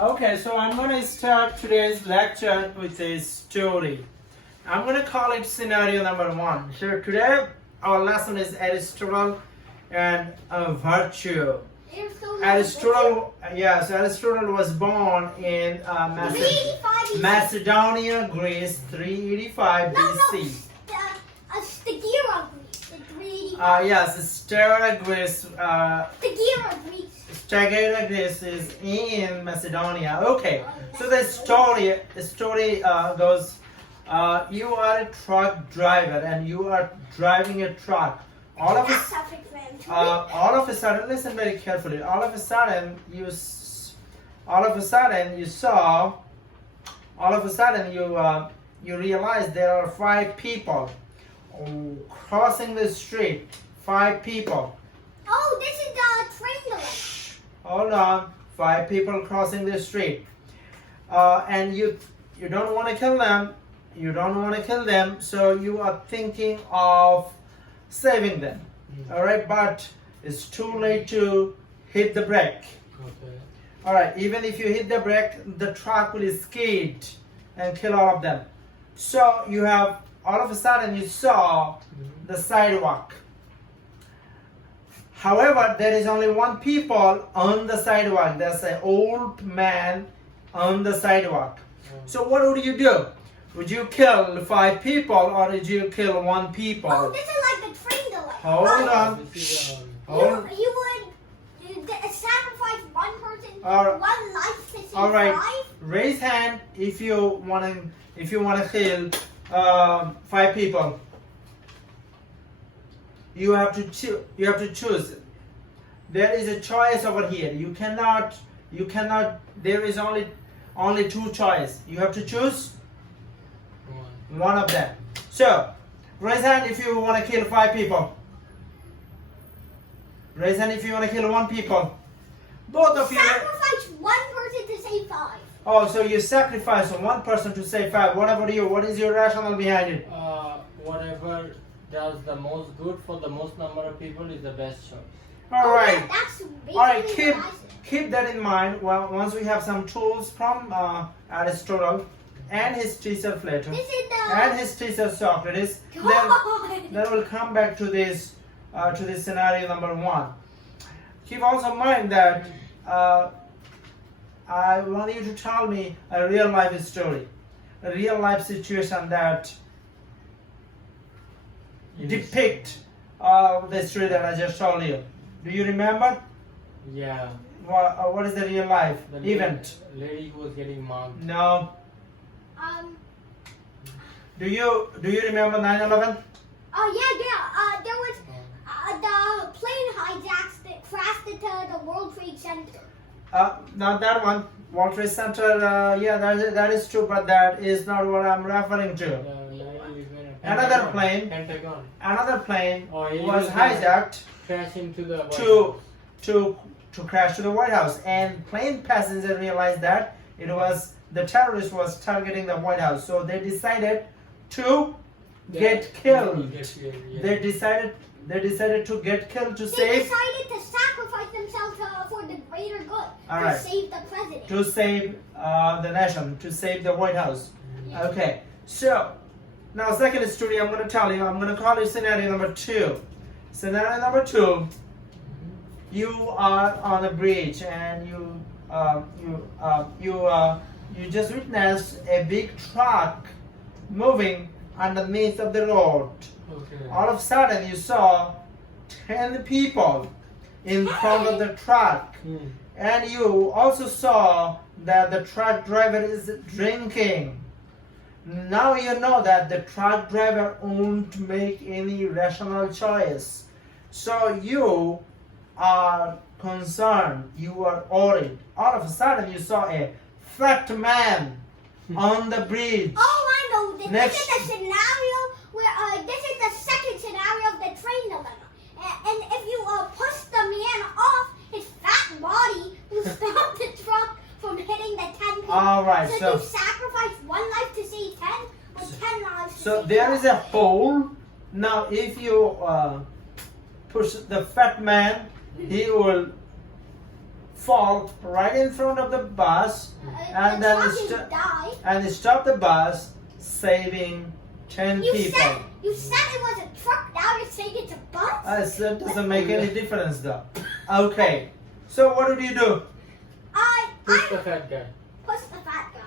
Okay, so I'm going to start today's lecture with a story. I'm going to call it scenario number 1. So today our lesson is Aristotle and virtue. Aristotle was born in Macedonia, Greece, 385 BC. Stagira, Greece. Stagira, Greece. Stagira, Greece. Stagira, Greece is in Macedonia. Okay, so the story goes. You are a truck driver and you are driving a truck. All of a sudden, listen very carefully. All of a sudden, you realize there are 5 people crossing the street. 5 people. Oh, this is the triangle. Hold on. 5 people crossing the street. And you don't want to kill them. You don't want to kill them, so you are thinking of saving them. All right, but it's too late to hit the brake. Okay. All right, even if you hit the brake, the truck will skid and kill all of them. So you have, all of a sudden you saw the sidewalk. However, there is only 1 people on the sidewalk. There's an old man on the sidewalk. So what would you do? Would you kill 5 people or would you kill 1 people? Oh, this is like the triangle. Hold on. You would sacrifice 1 person, Alright. 1 life to save All right. 5. Raise hand if you want to kill 5 people. You have to choose. There is a choice over here. You cannot. There is only 2 choices. You have to choose one of them. So, raise hand if you want to kill 5 people. Raise hand if you want to kill 1 people. Both of you. Sacrifice 1 person to save 5. Oh, so you sacrifice 1 person to save 5. What about you? What is your rationale behind it? Whatever does the most good for the most number of people is the best choice. All right. Yeah, that's basically All right. what I said. Keep that in mind. Well, once we have some tools from Aristotle and his teacher Plato This is the and his teacher Socrates, then we'll come back to this scenario number 1. Keep also in mind that I want you to tell me a real life story, a real life situation that depict the story that I just told you. Do you remember? Yeah. What is the real life The event? lady who was getting mugged. No. Do you remember 9/11? There was the plane hijacks that crashed into the World Trade Center. Not that one. World Trade Center. That is true, but that is not what I'm referring to. Another plane. Pentagon. Another plane Oh, he was was hijacked Crash into the White to House. to crash to the White House, and plane passengers realized that the terrorist was targeting the White House, so they decided to get killed. Yeah. They decided to get killed to They save decided to sacrifice themselves for the greater good, All to right. save the president. to save the nation, to save the White House. Yeah. Okay, so now second story I'm going to tell you. I'm going to call it scenario number 2. Scenario number 2. You are on a bridge and you just witnessed a big truck moving underneath of the road. Okay. All of a sudden you saw 10 people in front of the truck, and you also saw that the truck driver is drinking. Now you know that the truck driver won't make any rational choice. So you are concerned, you are worried. All of a sudden you saw a fat man on the bridge. Oh, I know. This Next. is the scenario where this is the second scenario of the train dilemma. And if you push the man off, his fat body will stop the truck from hitting the 10 people. All right, So so you sacrifice 1 life to save 10, or 10 lives to so save there 1. is a hole. Now if you push the fat man, he will fall right in front of the bus and the then truck is died. and stop the bus, saving 10 people. You said it was a truck. Now you're saying it's a bus. That doesn't make any difference though. Okay, so what did you do? Push the fat guy. Push the fat guy.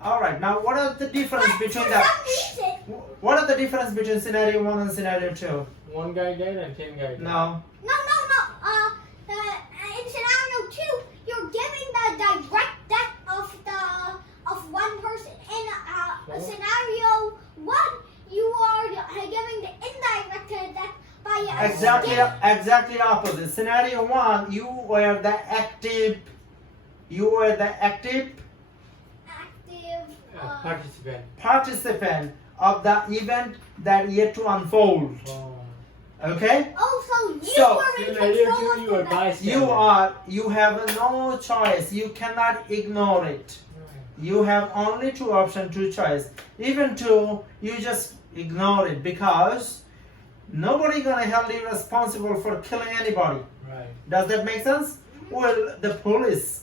All right, now what are the difference But between for the some reason, what are the difference between scenario 1 and scenario 2? One guy died and 10 guys died. No. no. In scenario 2, you're giving the direct death of one person. In scenario 1, you are giving the indirect death by Exactly opposite. Scenario 1, you were the active participant of the event that yet to unfold. Oh. Okay? Also, you So, were in Scenario control 2, of you are the bystander. You have no choice. You cannot ignore it. You have only 2 options, 2 choice. Even 2, you just ignore it because nobody gonna hold you responsible for killing anybody. Right. Does that make sense? Well, the police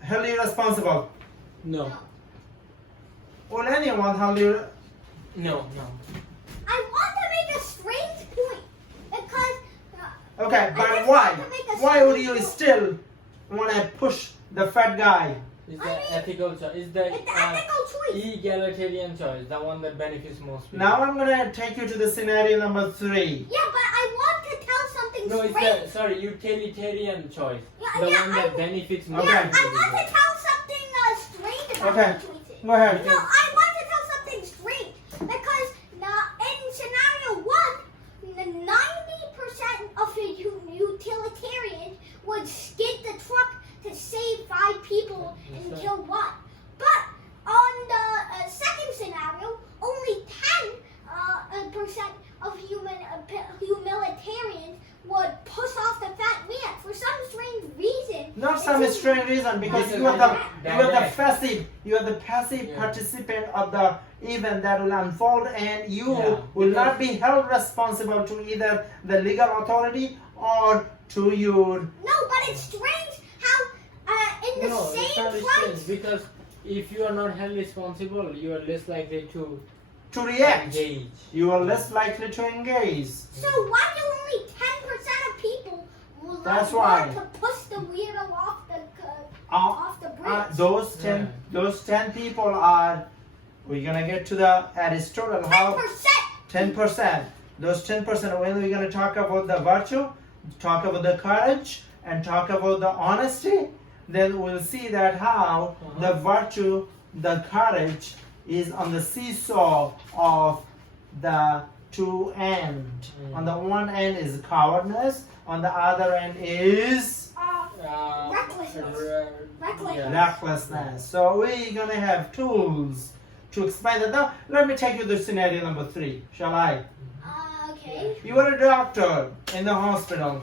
held you responsible. No. Will anyone hold you? No. I want to make a strange point because Okay, I but just why? want to make a Why would strange you point. still want to push the fat guy? Is I the mean, ethical choice? Is It's the the ethical choice. egalitarian choice, the one that benefits most people? Now I'm gonna take you to the scenario number 3. Yeah, but I want to tell something No, it's strange. the Yeah, utilitarian choice. The yeah, one that benefits most Okay. Yeah, I want to individuals. tell something strange about Okay. the choices. Go ahead. No, I want to tell something strange because in scenario 1, 90% of the utilitarians would skid the truck to save 5 people and That's kill 1. But on the second scenario, only 10% of humanitarians would push off the fat man for some strange reason. Not some It's strange reason because Because you are the direct. passive Yeah. participant of the event that will unfold, and you Yeah, will because- not be held responsible to either the legal authority or to your. No, but it's strange how in the No, it's same not place. strange because if you are not held responsible, you are less likely to React. engage. You are less likely to engage. So why do only 10% of people will That's want why. to push the weirdo off the Uh, off the bridge? those 10 people are. We're gonna get to the Aristotle. 10%. 10%. Those 10%. When we're gonna talk about the virtue, talk about the courage, and talk about the honesty, then we'll see that how the virtue, the courage is on the seesaw of the 2 ends. On the one end is cowardness, on the other end is Recklessness. Recklessness. recklessness. So we're gonna have tools to explain that. Now, let me take you to scenario number 3. Shall I? Okay. You are a doctor in the hospital.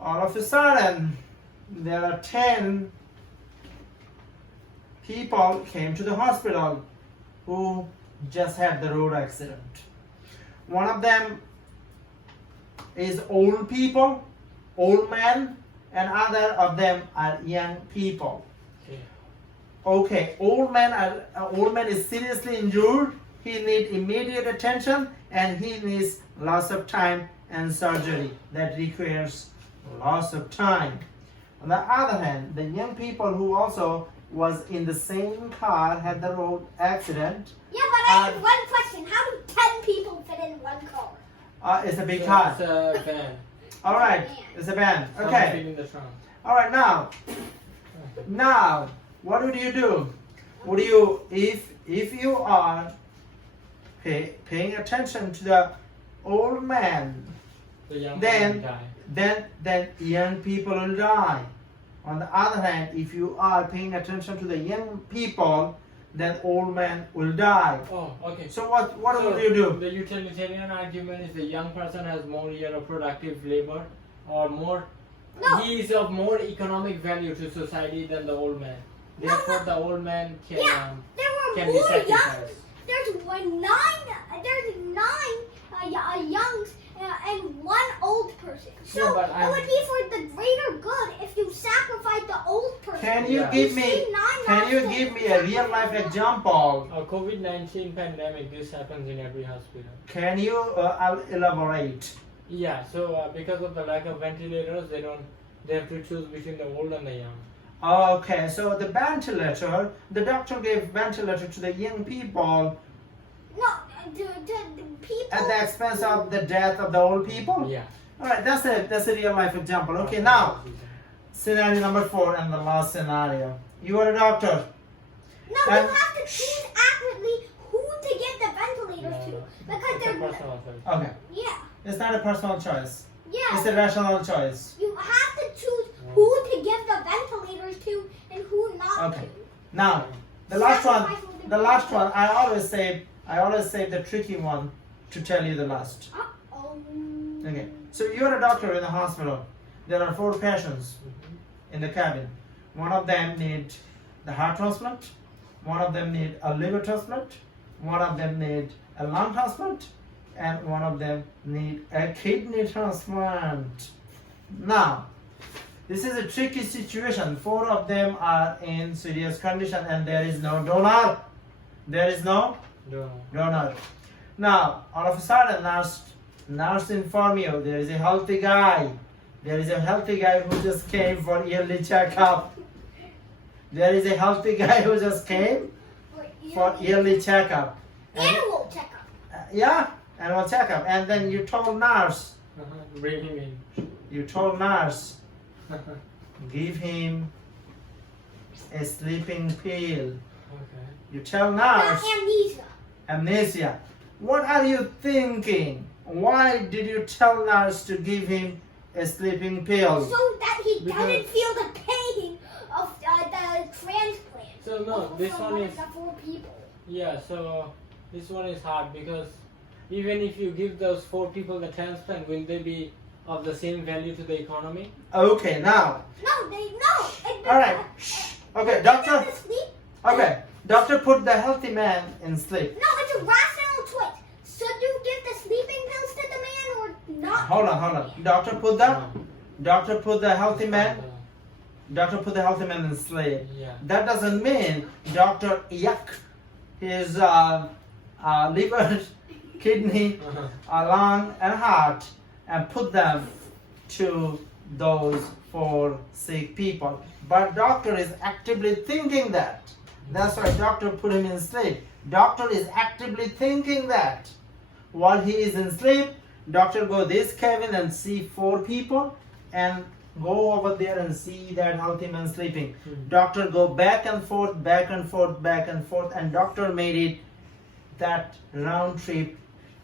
All of a sudden, there are 10 people came to the hospital who just had the road accident. One of them is old people, old men, and other of them are young people. Okay, old man is seriously injured. He needs immediate attention and he needs lots of time and surgery that requires lots of time. On the other hand, the young people who also was in the same car had the road accident. Yeah, but I have one question. How do 10 people fit in one car? It's a big car. It's a van. All right, it's a van. Someone Okay. fit in the trunk. All right, now, what would you do? Would you, if you are paying attention to the old man, The young Then- man died. then young people will die. On the other hand, if you are paying attention to the young people, then old man will die. Oh, okay. So what So, would you do? The utilitarian argument is the young person has more year of productive labor or more. No. He is of more economic value to society than the old man. No, Therefore, no. the old man can. Yeah, there were can be more young. sacrificed. There's nine youngs and one old person. So Yeah, but it I'm- would be for the greater Can you Yeah. give me? See, nine Can you months give later, me a real life example? COVID-19 pandemic, this happens in every hospital. Can you elaborate? Yeah, so because of the lack of ventilators, they have to choose between the old and the young. Okay, so the ventilator, the doctor gave ventilator to the young people No, the people. at the expense of the death of the old people. Yeah. All right, that's a real life example. Okay, now scenario number 4 and the last scenario. You are a doctor. No, And- you have to choose accurately who to give the ventilators to because It's a they're. personal choice. Okay, Yeah, it's not a personal choice. yeah. It's a rational choice. You have to choose who to give the ventilators to and who not Okay. to. Now, the last one. I always save the tricky one to tell you the last. Uh-oh. Okay, so you're a doctor in a hospital. There are 4 patients in the cabin. One of them need the heart transplant. One of them need a liver transplant. One of them need a lung transplant, and one of them need a kidney transplant. Now, this is a tricky situation. 4 of them are in serious condition, and there is no donor. There is no No. donor. Now, all of a sudden, nurse inform you there is a healthy guy. There is a healthy guy who just came for yearly checkup. There is a healthy guy who just came for yearly checkup. And- Animal checkup. yeah, annual checkup. And then you told nurse, Bring him in. you told nurse, give him a sleeping pill. Okay. You tell Got nurse, amnesia. amnesia. What are you thinking? Why did you tell nurse to give him a sleeping pill? So that he Because- doesn't feel the pain of the transplant. So no, this from one one is of the 4 people. yeah. So this one is hard because even if you give those 4 people the transplant, will they be of the same value to the economy? Okay, now. No, they no. All right. Shh. Okay, doctor. Sleep. Okay, doctor put the healthy man in sleep. No, it's a rational choice. Should you give the sleeping pills to the man or not? Hold on. Doctor put the healthy man. Doctor put the healthy man in sleep. Yeah. That doesn't mean doctor yuck his liver, kidney, lung, and heart and put them to those 4 sick people. But doctor is actively thinking that. That's why doctor put him in sleep. Doctor is actively thinking that. While he is in sleep, doctor go this cabin and see 4 people and go over there and see that healthy man sleeping. Doctor go back and forth, and doctor made it that round trip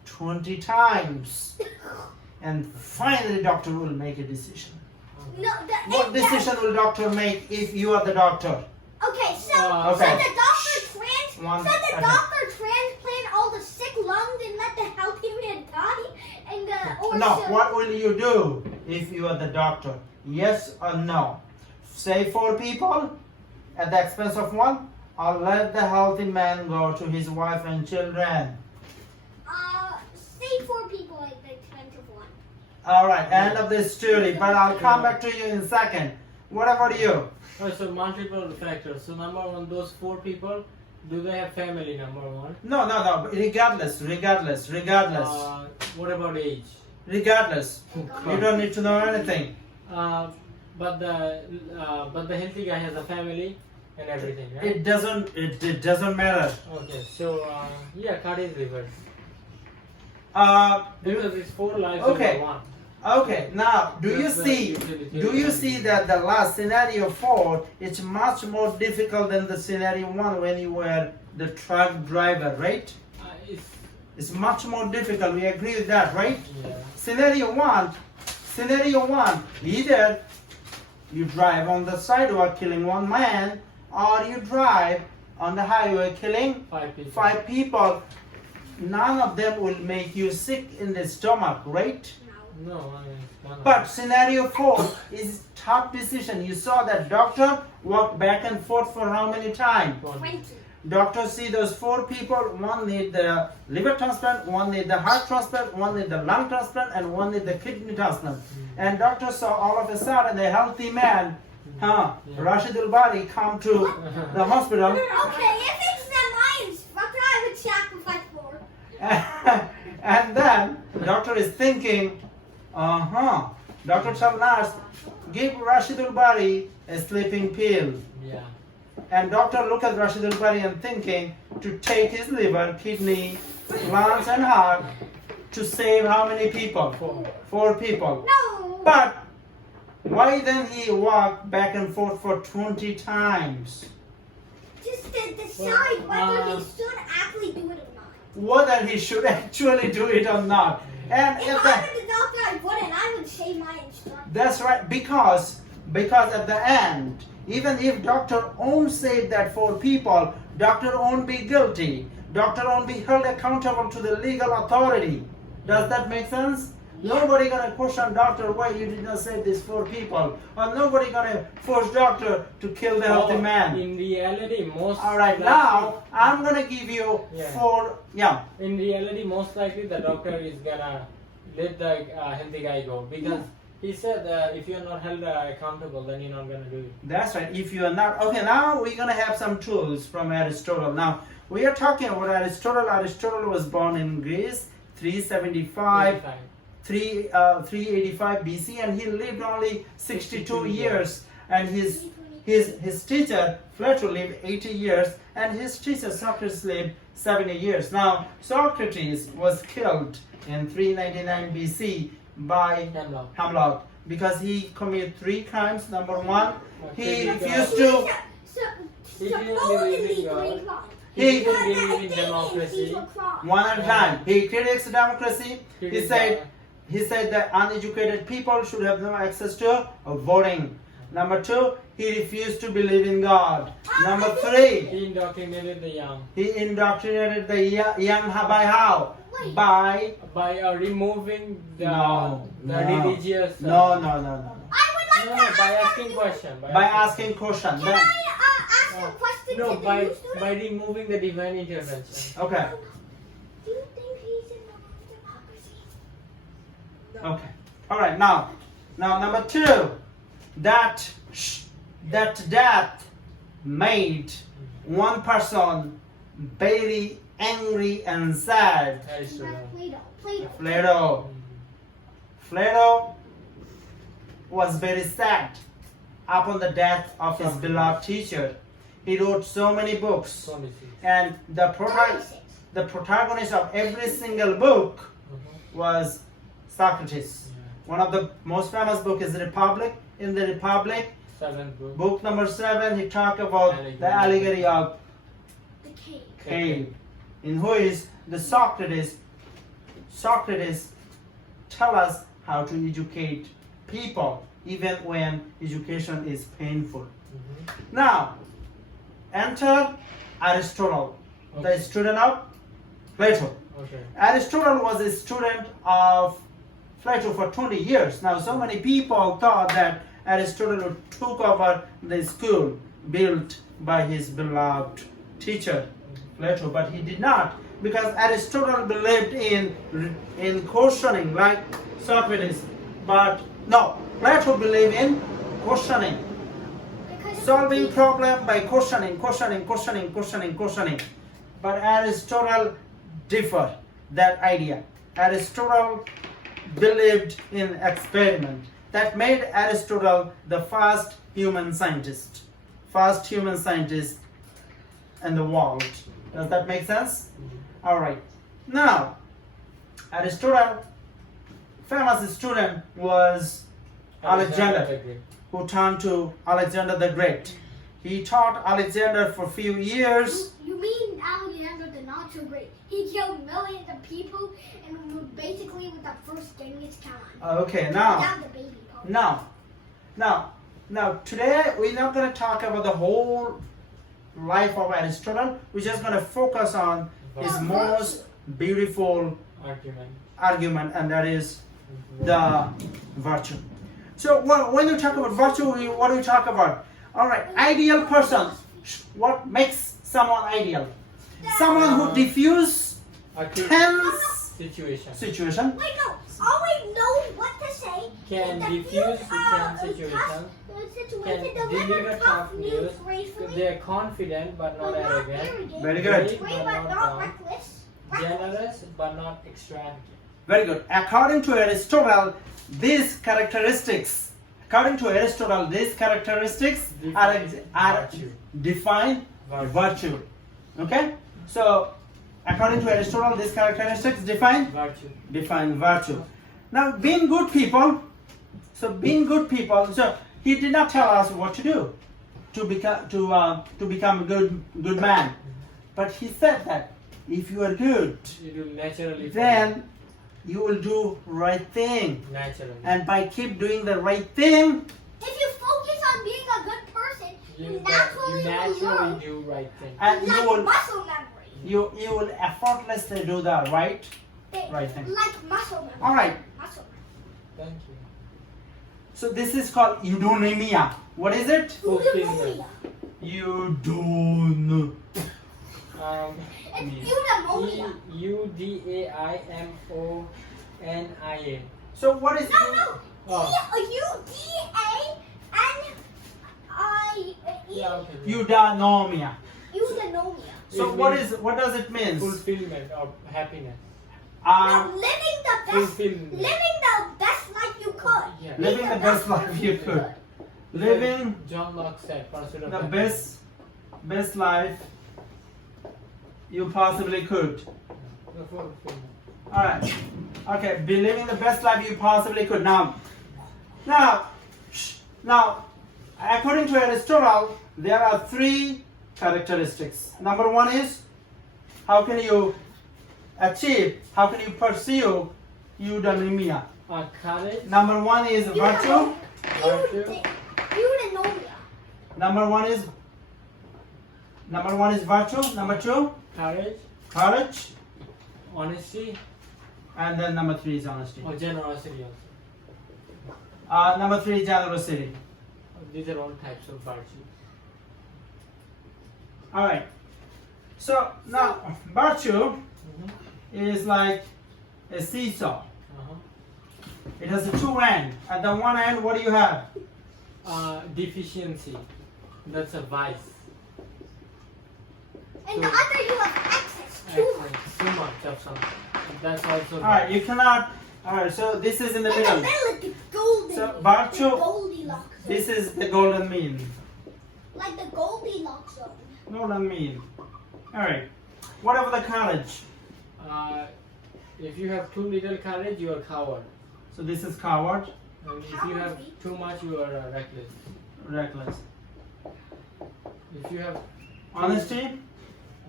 20 times. And finally doctor will make a decision. No, What decision will doctor make if you are the doctor? Okay, so Okay. the doctor One- the okay. doctor transplant all the sick lungs and let the healthy man die, and or No, so, what will you do if you are the doctor? Yes or no? Say 4 people at the expense of 1, or let the healthy man go to his wife and children. say 4 people at the expense of 1. Alright, end of the story, but I'll come back to you in a second. What about you? Oh, so multiple factors. So number 1, those 4 people, do they have family? Number 1. No, regardless. What about age? Regardless. You don't need to know anything. But the healthy guy has a family and everything, right? It doesn't matter. Okay, so yeah, cut is reversed Uh, because it's 4 lives Okay. over 1. Okay, now do you That's the see utilitarian. that the last scenario 4 is much more difficult than the scenario 1 when you were the truck driver, right? It's much more difficult. We agree with that, right? Yeah. Scenario 1, either you drive on the sidewalk killing 1 man, or you drive on the highway killing 5 people. 5 people. None of them will make you sick in the stomach, right? No, I mean, it's one But scenario 4 is tough decision. You saw that doctor walk back and forth for how many times? 20. Doctor see those 4 people. One need the liver transplant, one need the heart transplant, one need the lung transplant, and one need the kidney transplant. And doctor saw all of a sudden a healthy man Huh? Yeah. Rashidul Bari come to the hospital. Okay, if it's my instructor, I would sacrifice for. And then the doctor is thinking, Dr. Chalnas, give Rashidul Bari a sleeping pill. Yeah. And doctor look at Rashidul Bari and thinking to take his liver, kidney, lungs and heart to save how many people? 4 people. No. But why then he walked back and forth for 20 times? Just to decide whether he should actually do it or not. Whether he should actually do it or not. And If at I the, were the doctor, I wouldn't. I would save my instructor. that's right, because at the end, even if Dr. Om saved that 4 people, Dr. Om be guilty. Dr. Om be held accountable to the legal authority. Does that make sense? Nobody gonna question doctor why you did not save these 4 people, or nobody gonna force doctor to kill the healthy man. In reality, most. All right, likely- now I'm gonna give you Yeah. 4. Yeah. In reality, most likely the doctor is gonna let the healthy guy go because he said if you're not held accountable, then you're not gonna do it. That's right. If you are not okay, now we're gonna have some tools from Aristotle. Now we are talking about Aristotle. Aristotle was born in Greece, 375. 385 BC, and he lived only 62 years. And his teacher Plato lived 80 years, and his teacher Socrates lived 70 years. Now Socrates was killed in 399 BC by Hemlock because he committed 3 crimes. Number 1, he refused to. Supposedly He green crime. He But didn't believe in that thing democracy. is a crime. One at a time. He critiques democracy. He He said that uneducated people should have no access to voting. Number 2, he refused to believe in God. Number 3, He indoctrinated the young he indoctrinated the young by how? Wait. By removing the No, no. religious. no. I would like No, to by ask asking you- question. By asking question. Can Then I ask a question No, to the by new student? removing the divine intervention. okay. Do you think he's in love with democracy? Okay. All right. Now number 2, that death made one person very angry and sad. Aristotle. Plato. Plato was very sad upon the death of his beloved teacher. He wrote so many books, 26. and the 26. protagonist of every single book was Socrates. One of the most famous book is Republic. In the Republic, 7th book. book number 7, he talked about the allegory of The cave. cave, in which the Socrates tell us how to educate people even when education is painful. Now enter Aristotle, the Okay. student of Plato. Okay. Aristotle was a student of Plato for 20 years. Now so many people thought that Aristotle took over the school built by his beloved teacher Plato, but he did not, because Aristotle believed in questioning like Socrates, but no, Plato believed in questioning, Because solving problem by questioning. But Aristotle differed that idea. Aristotle believed in experiment. That made Aristotle the first human scientist in the world. Does that make sense? All right. Now, Aristotle, famous student was Alexander, the Great. who turned to Alexander the Great. He taught Alexander for a few years. You mean Alexander the not so great? He killed millions of people and basically with the first Genghis Khan. Okay, now, Without the baby part. now, today we're not going to talk about the whole life of Aristotle. We're just going to focus on his most beautiful argument, and that is the virtue. So when you talk about virtue, what do you talk about? All right, ideal person. What makes someone ideal? Someone who diffuse A tense situation. situation. Wait, no. Always knows what to say can The diffuse fuse, tense situations, can deliver tough news. They are confident but not arrogant. Very good. Brave but not reckless. Generous but not extravagant. Very good. According to Aristotle, these characteristics are Virtue. define virtue. Okay? So, according to Aristotle, these characteristics define Virtue. Now, being good people, so he did not tell us what to do to become a good man, but he said that if you are good, You do naturally. then you will do right thing, Naturally. and by keep doing the right thing, If you focus on being a good person, you You naturally will naturally learn. do right thing. and Like you will muscle memory. you will effortlessly do the right thing. Like muscle memory. All right. Muscle memory. Thank you. So this is called eudaimonia. What is it? Fulfillment. Eudaimonia. It's eudaimonia. Udaimonia. So what is No. Oh. Udaimonia. Yeah, okay. eudaimonia? Eudaimonia. So It what means is what does it mean? Fulfillment or happiness. Now, living the best Fulfillment. life you could. Yeah. Living the best life you could. Living John Locke said, pursuit of the happiness. best life you possibly could. The fulfillment. All right. Okay. Be living the best life you possibly could. Now, according to Aristotle, there are 3 characteristics. Number 1 is how can you pursue eudaimonia? Courage. Number 1 is virtue. Eudaimonia. Number one is virtue. Number 2, Courage. courage, Honesty. and then number 3 is honesty. Or generosity also. Number 3 is generosity. These are all types of virtue. All right. So now virtue is like a seesaw. It has a 2 ends. At the one end, what do you have? Deficiency. That's a vice. And the other you have excess. Too much. Excellent. Too much of something. That's also All right. You cannot. All right. So this is in the In the middle. middle is the golden. So, the virtue- Goldilocks. This is the golden mean. Like the Goldilocks zone. Golden mean. All right. What about the courage? If you have too little courage, you are coward. So this is coward, And if you have too much, you are reckless. reckless. If you have Honesty,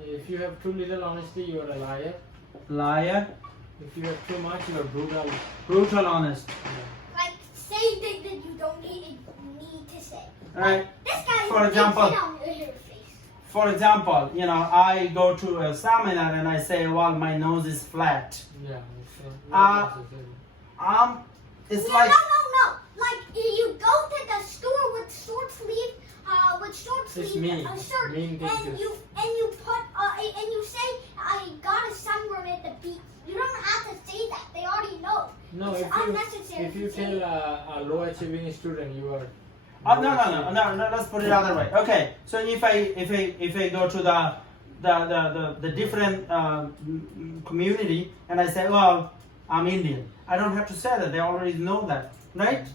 If you have too little honesty, you are a liar. liar, If you have too much, you are brutal. brutal honest. Like say things that you don't need to say. All right. This guy For is example- on your face. For example, I go to a seminar and I say, well, my nose is flat. Yeah. Uh, It's No, like no. Like you go to the store with short sleeve It's mean. shirt, Mean thing and to- you put and you say I got a sunburn at the beach. You don't have to say that. They already know. No, It's unnecessary if you to say tell it. a low achieving student you are. no. Let's put it other way. Okay, so if I go to the different community and I say, well, I'm Indian, I don't have to say that. They already know that, right?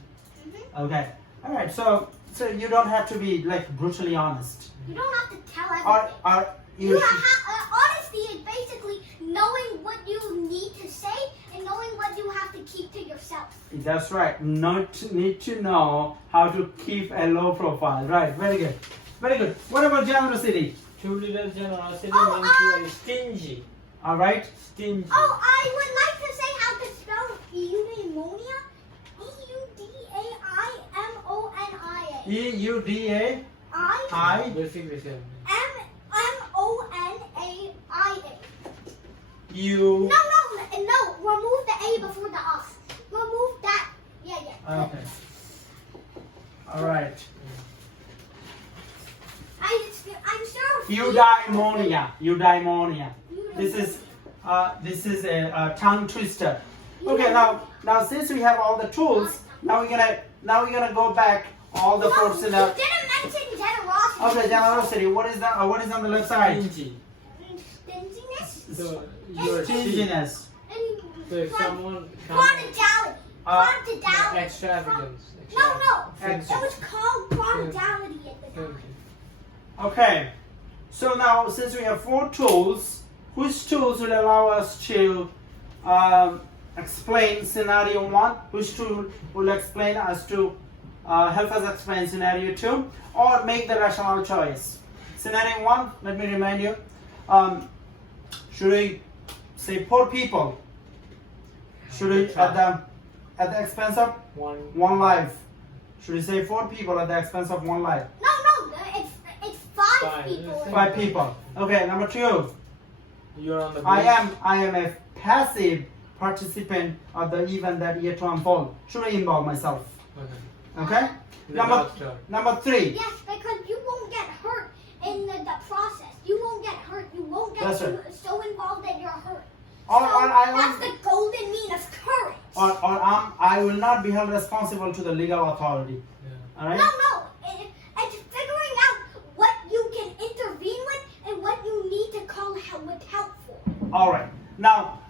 Okay. All right. So you don't have to be like brutally honest. You don't have to tell Or everything. Honesty is basically knowing what you need to say and knowing what you have to keep to yourself. That's right. Need to know how to keep a low profile. Right. Very good. Very good. What about generosity? Too little generosity Oh, means you are stingy. All right. Stingy. Oh, I would like to say how to spell eudaimonia. Eudaimonia. EUDA I I Basically same. monia. U. No. Remove the A before the R. Remove that. Yeah. Okay. All right. I'm sure. Eudaimonia. This is a tongue twister. Okay, now since we have all the tools, Now we're gonna go back all the four You scenarios. didn't mention generosity. Okay, generosity. What is on the left side? Stingy. Stinginess. So you're cheap. Stinginess. And So if someone prodigality. Prodigality. extravagance. No. Ex- It was called prodigality at the time. Okay. So now, since we have four tools, which tools will allow us to explain scenario 1? Which tool will explain us to help us explain scenario 2, or make the rational choice? Scenario 1, let me remind you. Should we say poor people? Should we at the expense of one life? Should we say 4 people at the expense of 1 life? No, it's five people. 5 people. Okay, number 2. You're on the I am a passive participant of the event that yet to unfold. Should I involve myself? Okay. Number 3. Yes, because you won't get hurt in the process. You won't get hurt. You won't get That's right. so involved that you're hurt. Or That's the golden mean of courage. I will not be held responsible to the legal authority. All right. No. It's figuring out what you can intervene with and what you need to call help for. All right. Now,